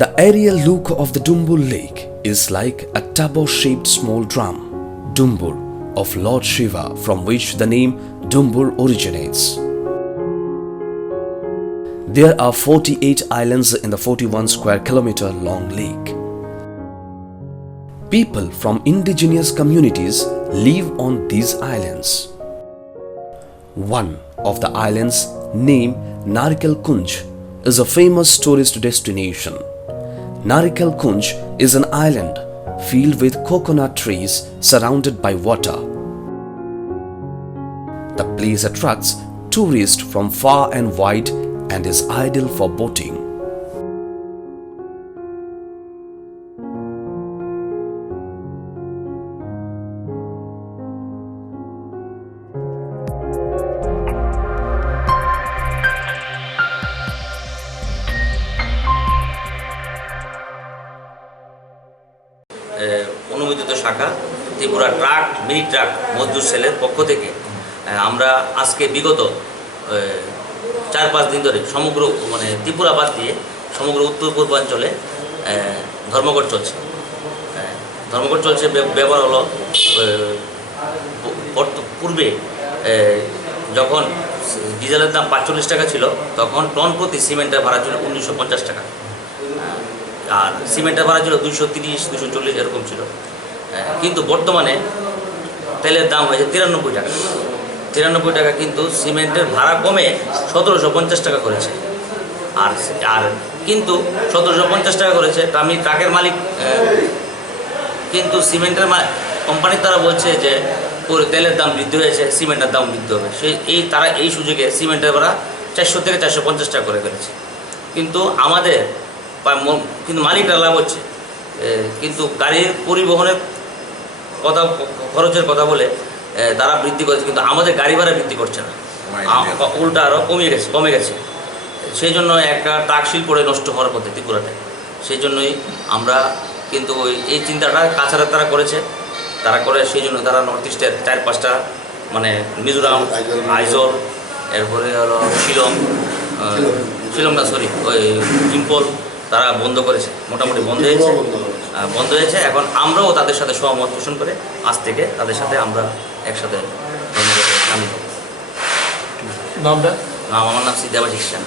The aerial look of the Dumbur lake is like a tabor-shaped small drum, Dumbur, of Lord Shiva, from which the name Dumbur originates. There are 48 islands in the 41 square kilometer long lake. People from indigenous communities live on these islands. One of the islands, named Narikal Kunj, is a famous tourist destination. Narikal Kunj is an island filled with coconut trees surrounded by water. The place attracts tourists from far and wide and is ideal for boating. অনুমোদিত শাখা Tripura truck mini truck মজদুর সেলের পক্ষ থেকে আমরা আজকে বিগত 4-5 দিন ধরে সমগ্র ত্রিপুরা বাদ দিয়ে সমগ্র উত্তর পূর্বাঞ্চলে ধর্মঘট চলছে। ব্যবহার হলো পূর্বে যখন ডিজেলের দাম 45 টাকা ছিল, তখন টন প্রতি সিমেন্টের ভাড়া ছিল 1950 টাকা, আর সিমেন্টের ভাড়া ছিল 230-240 এরকম ছিল। কিন্তু বর্তমানে তেলের দাম হয়েছে 93 টাকা। 93 টাকা, কিন্তু সিমেন্টের ভাড়া কমে 1750 টাকা করেছে। আর কিন্তু 1750 টাকা করেছে, আমি ট্রাকের মালিক, কিন্তু সিমেন্টের কোম্পানি তারা বলছে যে তেলের দাম বৃদ্ধি হয়েছে, সিমেন্টের দাম বৃদ্ধি হবে। তারা এই সুযোগে সিমেন্টের ভাড়া 400 থেকে 450 টাকা করে ফেলেছে। কিন্তু মালিকরা লাভ হচ্ছে, কিন্তু গাড়ির পরিবহনের খরচের কথা বলে তারা বৃদ্ধি করেছে, কিন্তু আমাদের গাড়ি ভাড়া বৃদ্ধি করছে না, উল্টা আরও কমে গেছে। সেই জন্য একটা ট্রাক শিল্পে নষ্ট হওয়ার পথে ত্রিপুরাতে। সেই জন্যই আমরা কিন্তু এই চিন্তাটা কাছাড়ে তারা করেছে, সেই জন্য তারা নর্থ ইস্টের 4-5টা মিজোরাম, আইজল, এরপরে হলো শিলং না সরি ওই ইম্পল, তারা বন্ধ করেছে, মোটামুটি বন্ধ হয়েছে। এখন আমরাও তাদের সাথে সহমত পোষণ করে আজ থেকে তাদের সাথে আমরা একসাথে সামিল হব। আমার নাম দেবাশিস শাহ।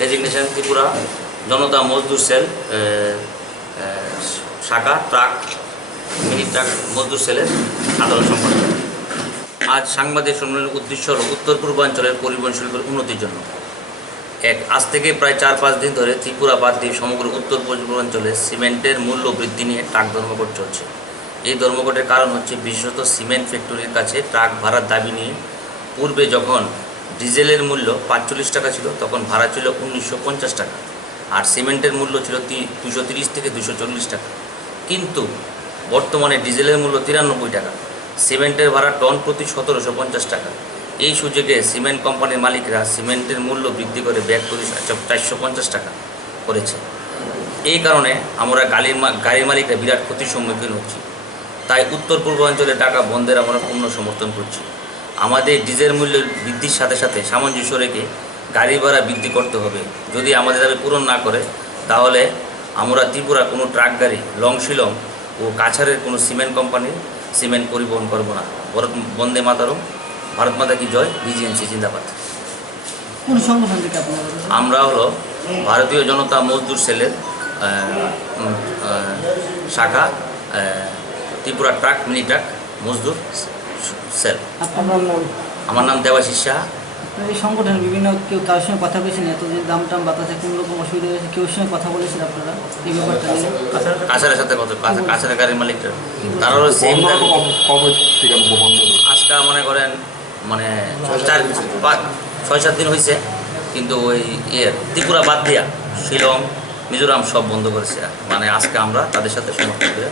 ডেজিগনেশন ত্রিপুরা জনতা মজদুর সেল শাখা ট্রাক মিনি ট্রাক মজদুর সেলের সাধারণ সম্পাদক। আজ সাংবাদিক সম্মেলনের উদ্দেশ্য হল উত্তর পূর্বাঞ্চলের পরিবহন শিল্পের উন্নতির জন্য। আজ থেকে প্রায় 4-5 দিন ধরে ত্রিপুরা বাদ দিয়ে সমগ্র উত্তর পূর্বাঞ্চলে সিমেন্টের মূল্য বৃদ্ধি নিয়ে ট্রাক ধর্মঘট চলছে। এই ধর্মঘটের কারণ হচ্ছে বিশেষত সিমেন্ট ফ্যাক্টরির কাছে ট্রাক ভাড়ার দাবি নিয়ে। পূর্বে যখন ডিজেলের মূল্য 45 টাকা ছিল, তখন ভাড়া ছিল 1950 টাকা, আর সিমেন্টের মূল্য ছিল 230 থেকে 240 টাকা। কিন্তু বর্তমানে ডিজেলের মূল্য 93 টাকা, সিমেন্টের ভাড়া টন প্রতি 1750 টাকা। এই সুযোগে সিমেন্ট কোম্পানির মালিকরা সিমেন্টের মূল্য বৃদ্ধি করে ব্যাগ প্রতি 450 টাকা করেছে। এই কারণে আমরা গাড়ির মালিকরা বিরাট ক্ষতির সম্মুখীন হচ্ছি। তাই উত্তর পূর্বাঞ্চলে টাকা বন্ধের আমরা পূর্ণ সমর্থন করছি। আমাদের ডিজেল মূল্য বৃদ্ধির সাথে সাথে সামঞ্জস্য রেখে গাড়ি ভাড়া বৃদ্ধি করতে হবে। যদি আমাদের দাবি পূরণ না করে, তাহলে আমরা ত্রিপুরা কোনো ট্রাক গাড়ি, লং শিলং ও কাছাড়ের কোনো সিমেন্ট কোম্পানির সিমেন্ট পরিবহন করব না। বন্দে মাতরম, ভারত মাতা কি জয়, বিজিএমসি জিন্দাবাদ। কোন সংগঠন থেকে আপনারা? আমরা হলো ভারতীয় জনতা মজদুর সেলের শাখা ত্রিপুরা ট্রাক মিনি ট্রাক মজদুর সেল। আমার নাম দেবাশিস শাহ। এই সংগঠনের বিভিন্ন কেউ কারোর সঙ্গে কথা বলেছেন? এতদিন দাম টাম বাতাসে কোনো রকম অসুবিধা হয়েছে, কেউ সঙ্গে কথা বলেছেন আপনারা এই ব্যাপারটা নিয়ে? কাছাড়ের সাথে কাছাড়ের গাড়ির মালিকরা তারা সেম আজকে মনে করেন 6-7 দিন হয়েছে, কিন্তু ওই ত্রিপুরা বাদ দিয়া শিলং, মিজোরাম সব বন্ধ করেছে। আজকে আমরা তাদের সাথে সমর্থন করে